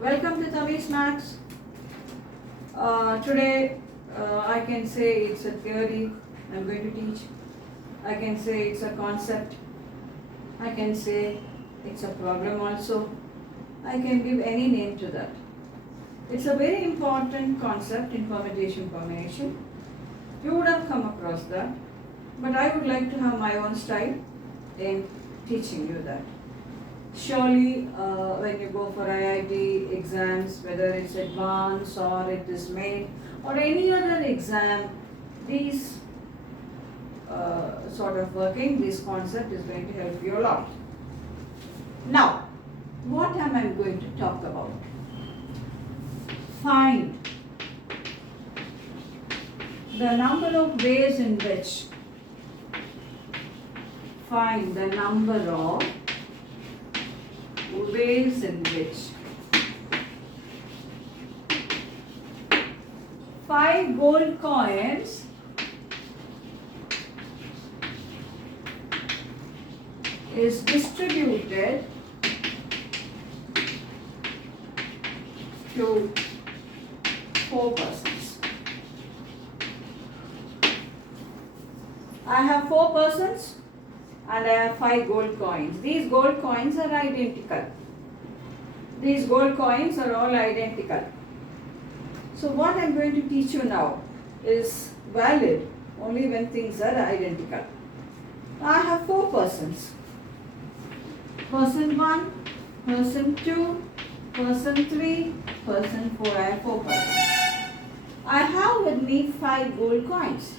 Welcome to Tavi's Maths. Today I can say it's a theory I'm going to teach. I can say it's a concept. I can say it's a problem also. I can give any name to that. It's a very important concept in permutation combination. You would have come across that, but I would like to have my own style in teaching you that. Surely when you go for IIT exams, whether it's advanced or it is main or any other exam, these sort of working, this concept is going to help you a lot. Now, what am I going to talk about? Find the number of ways in which ways in which 5 gold coins is distributed to 4 persons. I have 4 persons and I have 5 gold coins. These gold coins are identical. These gold coins are all identical. So what I am going to teach you now is valid only when things are identical. I have 4 persons. Person 1, person 2, person 3, person 4. I have 4 persons. I have with me 5 gold coins.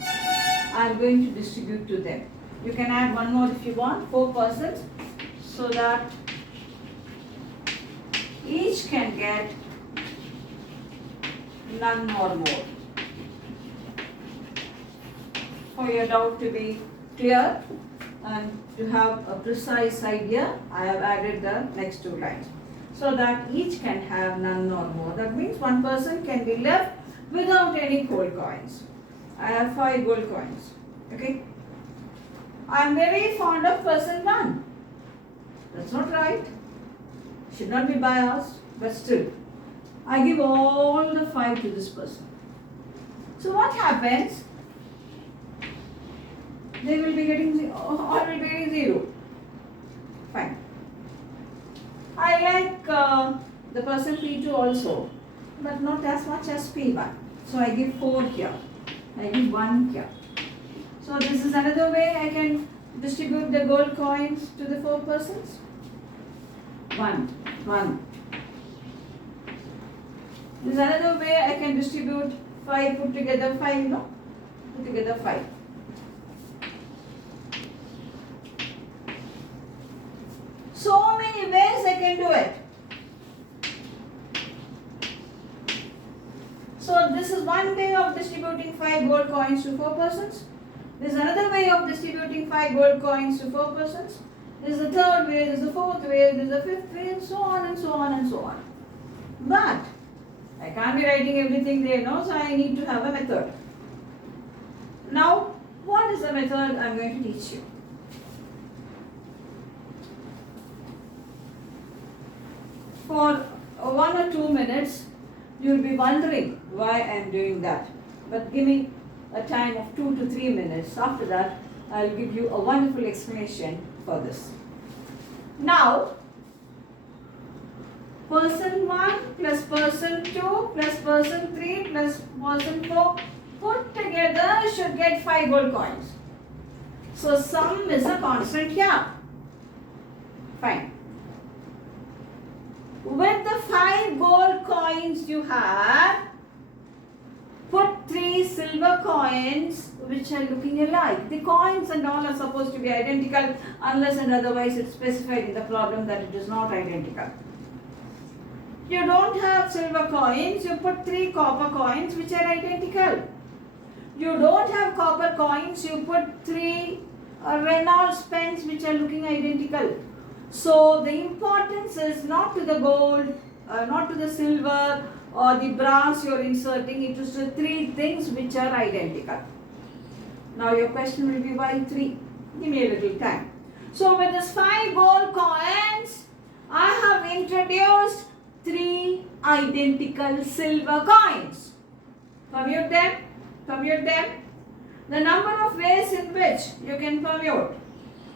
I am going to distribute to them. You can add one more if you want, 4 persons, so that each can get none or more. For your doubt to be clear and to have a precise idea, I have added the next 2 lines, so that each can have none or more. That means one person can be left without any gold coins. I have 5 gold coins. Okay. I am very fond of person 1. That's not right. Should not be biased, but still. I give all the 5 to this person. So what happens? They will be getting 0, or will be getting 0. Fine. I like the person P2 also, but not as much as P1. So I give 4 here. I give 1 here. So this is another way I can distribute the gold coins to the 4 persons. 1. This is another way I can distribute 5, put together 5, put together 5. So many ways I can do it. So this is one way of distributing 5 gold coins to 4 persons. There is another way of distributing 5 gold coins to 4 persons. There is a third way, there is a fourth way, there is a fifth way, and so on and so on and so on. But I can't be writing everything there, so I need to have a method. Now, what is the method I am going to teach you? For 1 or 2 minutes, you will be wondering why I am doing that. But give me a time of 2 to 3 minutes. After that, I will give you a wonderful explanation for this. Now, person 1 plus person 2 plus person 3 plus person 4 put together should get 5 gold coins. So sum is a constant here. Fine. With the 5 gold coins you have, put 3 silver coins which are looking alike. The coins and all are supposed to be identical unless and otherwise it's specified in the problem that it is not identical. You don't have silver coins, you put 3 copper coins which are identical. You don't have copper coins, you put 3 Reynolds pens which are looking identical. So the importance is not to the gold, not to the silver or the brass you are inserting, it is to 3 things which are identical. Now your question will be why 3? Give me a little time. So with this 5 gold coins, I have introduced 3 identical silver coins. Permute them. Permute them. The number of ways in which you can permute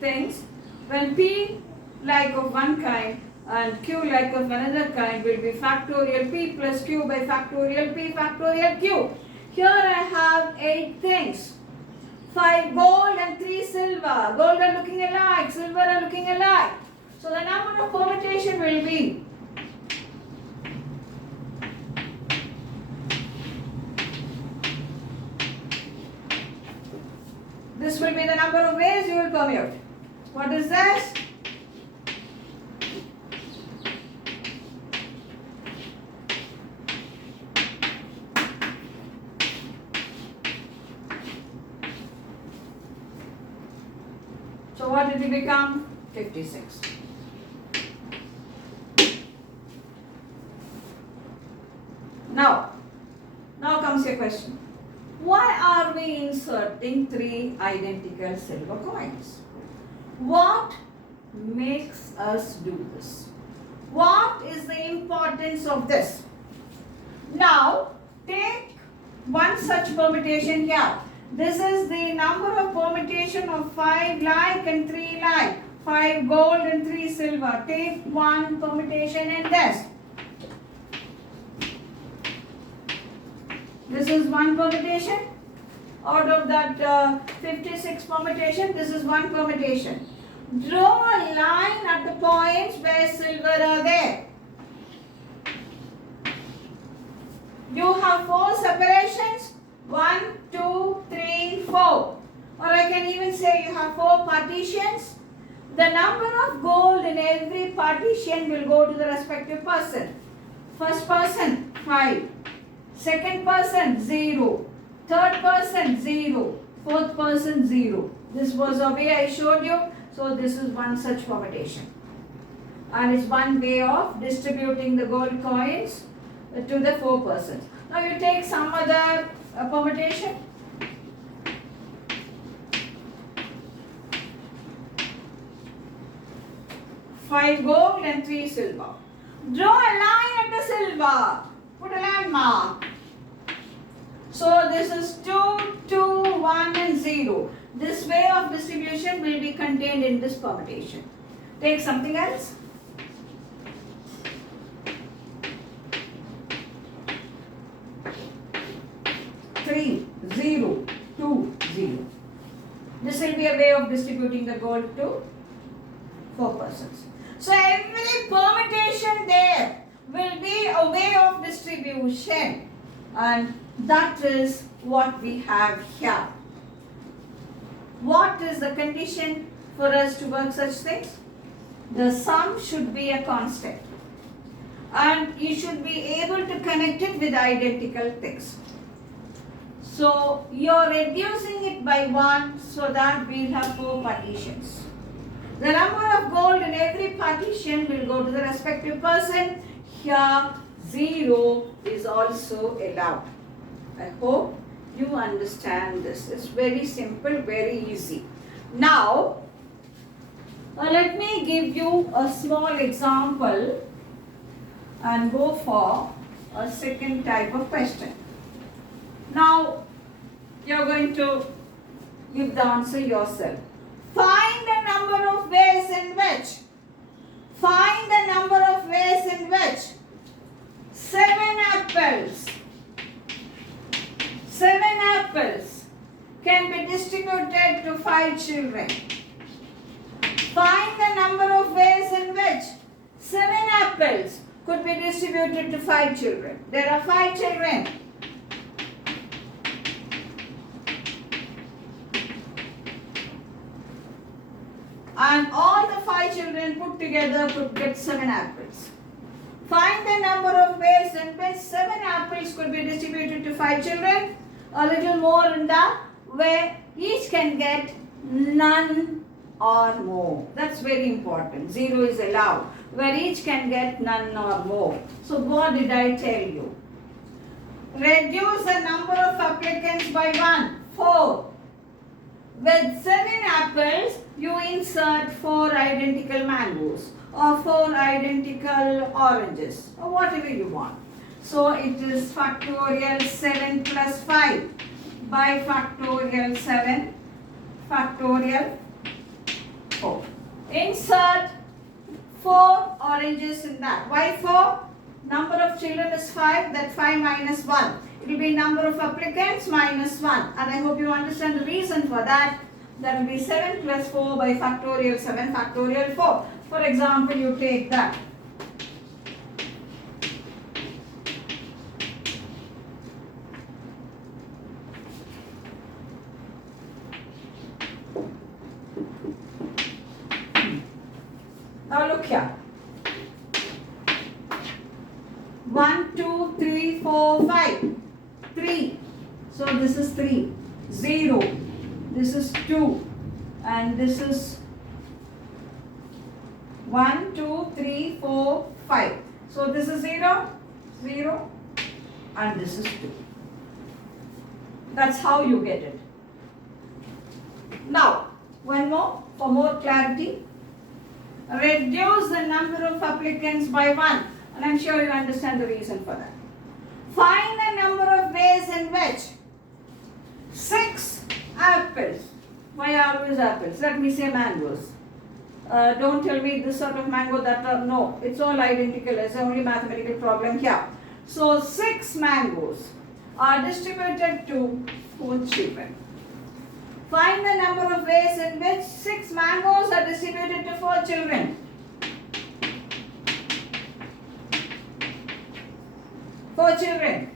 things when P like of one kind and Q like of another kind will be factorial P plus Q by factorial P factorial Q. Here I have 8 things. 5 gold and 3 silver. Gold are looking alike, silver are looking alike. So the number of permutation will be this will be the number of ways you will permute. What is this? So what did it become? 56. Now comes your question. Why are we inserting 3 identical silver coins? What makes us do this? What is the importance of this? Now, take one such permutation here. This is the number of permutation of 5 like and 3 like. 5 gold and 3 silver. Take one permutation in this. This is one permutation. Out of that 56 permutation, this is one permutation. Draw a line at the points where silver are there. You have 4 separations. 1, 2, 3, 4. Or I can even say you have 4 partitions. The number of gold in every partition will go to the respective person. First person, 5. Second person, 0. Third person, 0. Fourth person, 0. This was a way I showed you. So this is one such permutation. And it's one way of distributing the gold coins to the 4 persons. Now you take some other permutation. Five gold and 3 silver. Draw a line at the silver. Put a landmark. So this is 2, 2, 1 and 0. This way of distribution will be contained in this permutation. Take something else. Three, 0, 2, 0. This will be a way of distributing the gold to 4 persons. So every permutation there will be a way of distribution, and that is what we have here. What is the condition for us to work such things? The sum should be a constant, and you should be able to connect it with identical things. So you are reducing it by 1 so that we have 4 partitions. The number of gold in every partition will go to the respective person. Here 0 is also allowed. I hope you understand this. It's very simple, very easy. Now, let me give you a small example and go for a second type of question. Now, you are going to give the answer yourself. Find the number of ways in which 7 apples can be distributed to 5 children. Find the number of ways in which 7 apples could be distributed to 5 children. There are 5 children. And all the 5 children put together could get 7 apples. Find the number of ways in which 7 apples could be distributed to 5 children. A little more in that, where each can get none or more. That's very important. 0 is allowed. Where each can get none or more. So what did I tell you? Reduce the number of applicants by 1. 4. With 7 apples, you insert 4 identical mangoes. or 4 identical oranges, or whatever you want. So it is factorial 7 plus 5 by factorial 7 factorial 4. Insert 4 oranges in that. Why 4? Number of children is 5, that 5 minus 1. It will be number of applicants minus 1. And I hope you understand the reason for that. That will be 7 plus 4 by factorial 7 factorial 4. For example, you take that. Now look here. 1, 2, 3, 4, 5. 3. So this is 3. 0. This is 2. And this is 1, 2, 3, 4, 5. So this is 0, 0. And this is 2. That's how you get it. Now, one more for more clarity. Reduce the number of applicants by 1. And I'm sure you understand the reason for that. Find the number of ways in which 6 apples. Why always apples? Let me say mangoes. Don't tell me this sort of mango, that no. It's all identical. It's only mathematical problem here. So 6 mangoes are distributed to 4 children. Find the number of ways in which 6 mangoes are distributed to 4 children. Four children.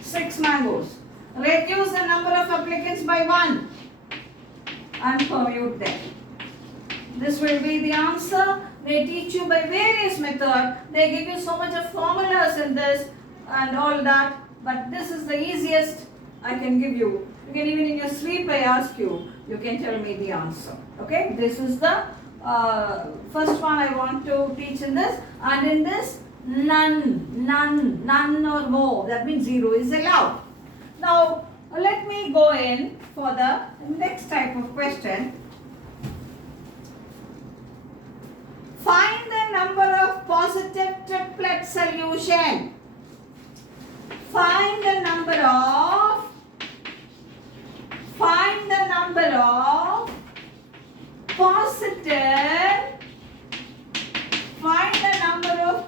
6 mangoes. Reduce the number of applicants by 1 and permute them. This will be the answer. They teach you by various methods. They give you so much of formulas in this and all that. But this is the easiest I can give you. You can even in your sleep I ask you, you can tell me the answer. Okay, this is the first one I want to teach in this. And in this, none or more. That means 0 is allowed. Now, let me go in for the next type of question. Find the number of positive triplet solution. Find the number of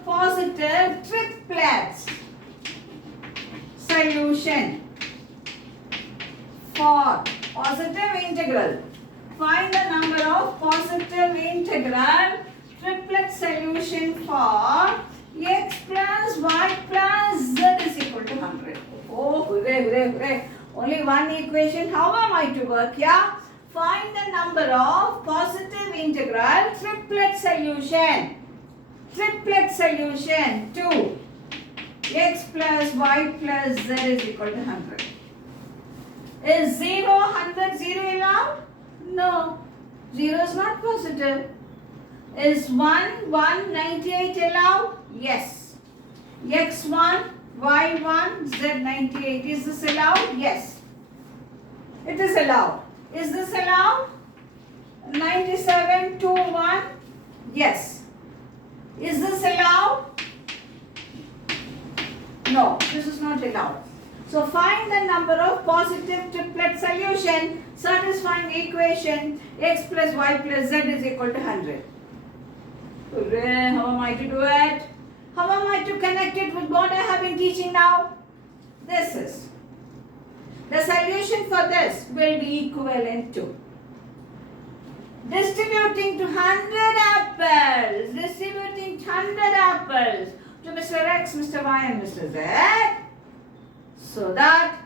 positive triplets solution for positive integral. Find the number of positive integral triplet solution for x plus y plus z is equal to 100. Oh, hooray, hooray, hooray. Only one equation. How am I to work here? Find the number of positive integral triplet solution. Triplet solution to x plus y plus z is equal to 100. Is 0, 100, 0 allowed? No. 0 is not positive. Is 1, 1, 98 allowed? Yes. x1, y1, z98. Is this allowed? Yes. It is allowed. Is this allowed? 97, 2, 1? Yes. Is this allowed? No, this is not allowed. So find the number of positive triplet solution satisfying the equation x plus y plus z is equal to 100. Hooray, how am I to do it? How am I to connect it with what I have been teaching now? This is. The solution for this will be equivalent to distributing to 100 apples. Distributing 100 apples to Mr. X, Mr. Y and Mr. Z. So that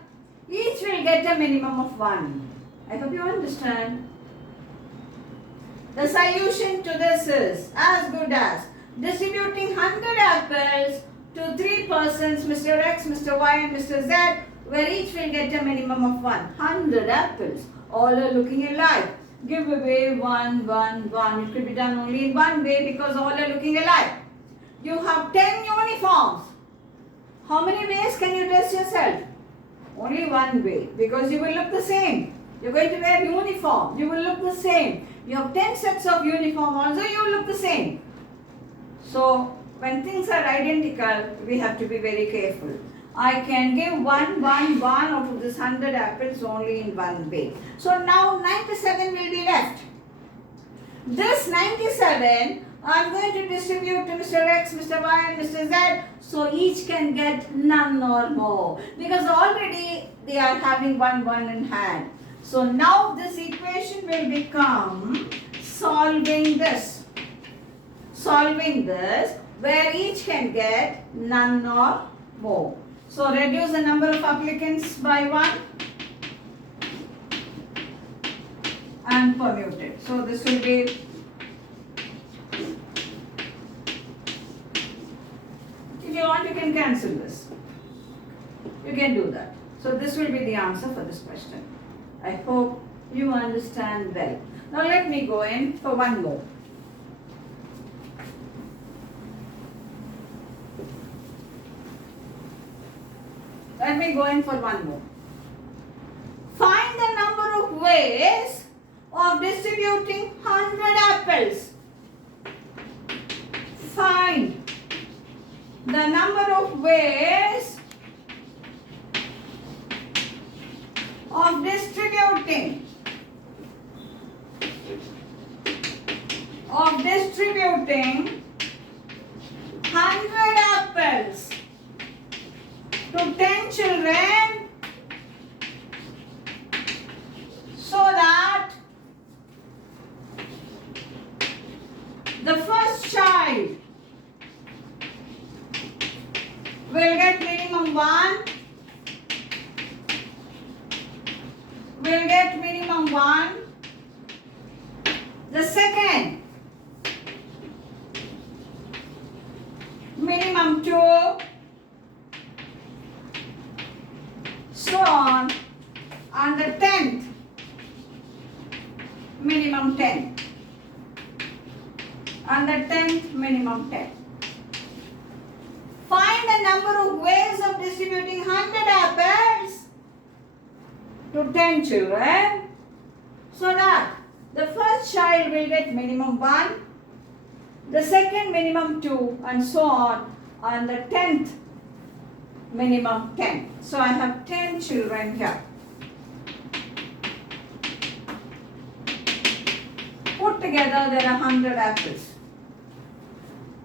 each will get a minimum of 1. I hope you understand. The solution to this is as good as distributing 100 apples to 3 persons, Mr. X, Mr. Y and Mr. Z, where each will get a minimum of 100 apples. All are looking alike. Give away 1, 1, 1. It could be done only in one way because all are looking alike. You have 10 uniforms. How many ways can you dress yourself? Only one way, because you will look the same. You're going to wear uniform. You will look the same. You have 10 sets of uniform also, you will look the same. So when things are identical, we have to be very careful. I can give 1 out of this 100 apples only in one way. So now 97 will be left. This 97, I am going to distribute to Mr. X, Mr. Y and Mr. Z. So each can get none or more. Because already they are having 1 in hand. So now this equation will become solving this. Solving this where each can get none or more. So reduce the number of applicants by 1 and permute it. So this will be if you want you can cancel this. You can do that. So this will be the answer for this question. I hope you understand well. Now let me go in for one more. Let me go in for one more. Find the number of ways of distributing 100 apples. Find the number of ways of distributing 100 apples to 10 children so that the first child will get minimum 1, the second minimum 2, so on, and the 10th minimum 10, and the 10th minimum 10. Find the number of ways of distributing 100 apples to 10 children so that the first child will get minimum 1, the second minimum 2 and so on, and the 10th minimum 10. So I have 10 children here. Put together there are 100 apples.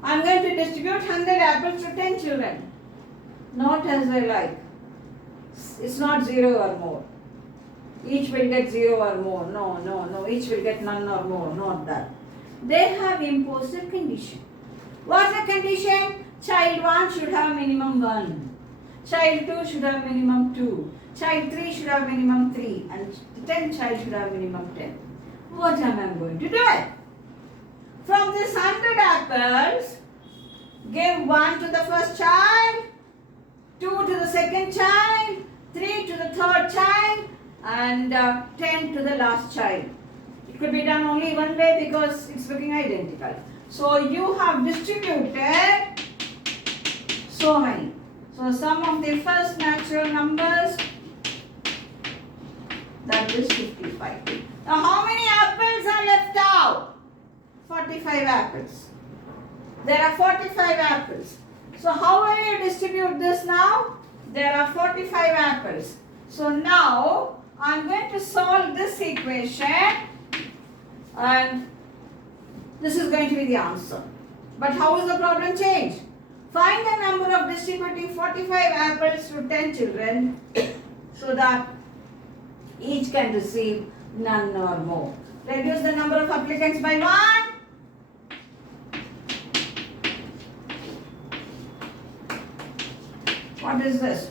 I am going to distribute 100 apples to 10 children. Not as I like. It's not 0 or more. Each will get 0 or more. No. Each will get none or more. Not that. They have imposed a condition. What's the condition? Child 1 should have minimum 1. Child 2 should have minimum 2. Child 3 should have minimum 3. And the 10th child should have minimum 10. What am I going to do? From this 100 apples, give 1 to the first child, 2 to the second child, 3 to the third child, and 10 to the last child. It could be done only one way because it's looking identical. So you have distributed so many. So sum of the first natural numbers, that is 55. Now how many apples are left out? 45 apples. There are 45 apples. So how will you distribute this now? There are 45 apples. So now I am going to solve this equation and this is going to be the answer. But how is the problem changed? Find the number of distributing 45 apples to 10 children so that each can receive none or more. Reduce the number of applicants by 1. What is this?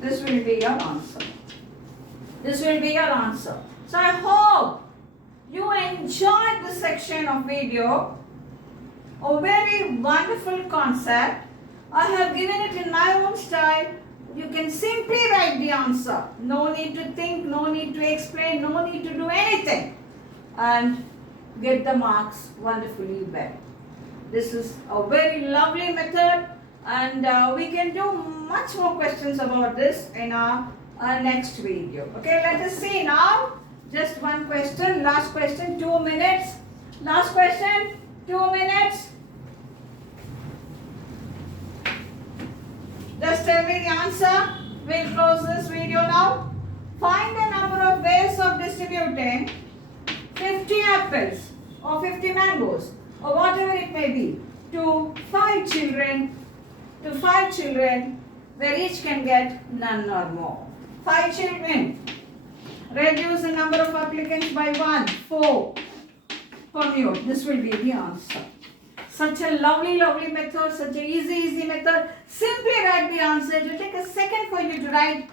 This will be your answer. This will be your answer. So I hope you enjoyed this section of video. A very wonderful concept. I have given it in my own style. You can simply write the answer. No need to think, no need to explain, no need to do anything. And get the marks wonderfully well. This is a very lovely method and we can do much more questions about this in our next video. Okay, let us see now. Just one question, last question, 2 minutes. Last question, 2 minutes. Just tell me the answer. We'll close this video now. Find the number of ways of distributing 50 apples or 50 mangoes or whatever it may be to 5 children, where each can get none or more. 5 children. Reduce the number of applicants by 1. 4. Permute. This will be the answer. Such a lovely method, such a easy method. Simply write the answer. It will take a second for you to write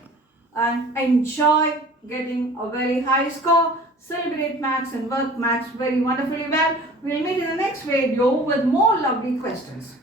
and enjoy getting a very high score. Celebrate maths and work maths very wonderfully well. We'll meet in the next video with more lovely questions.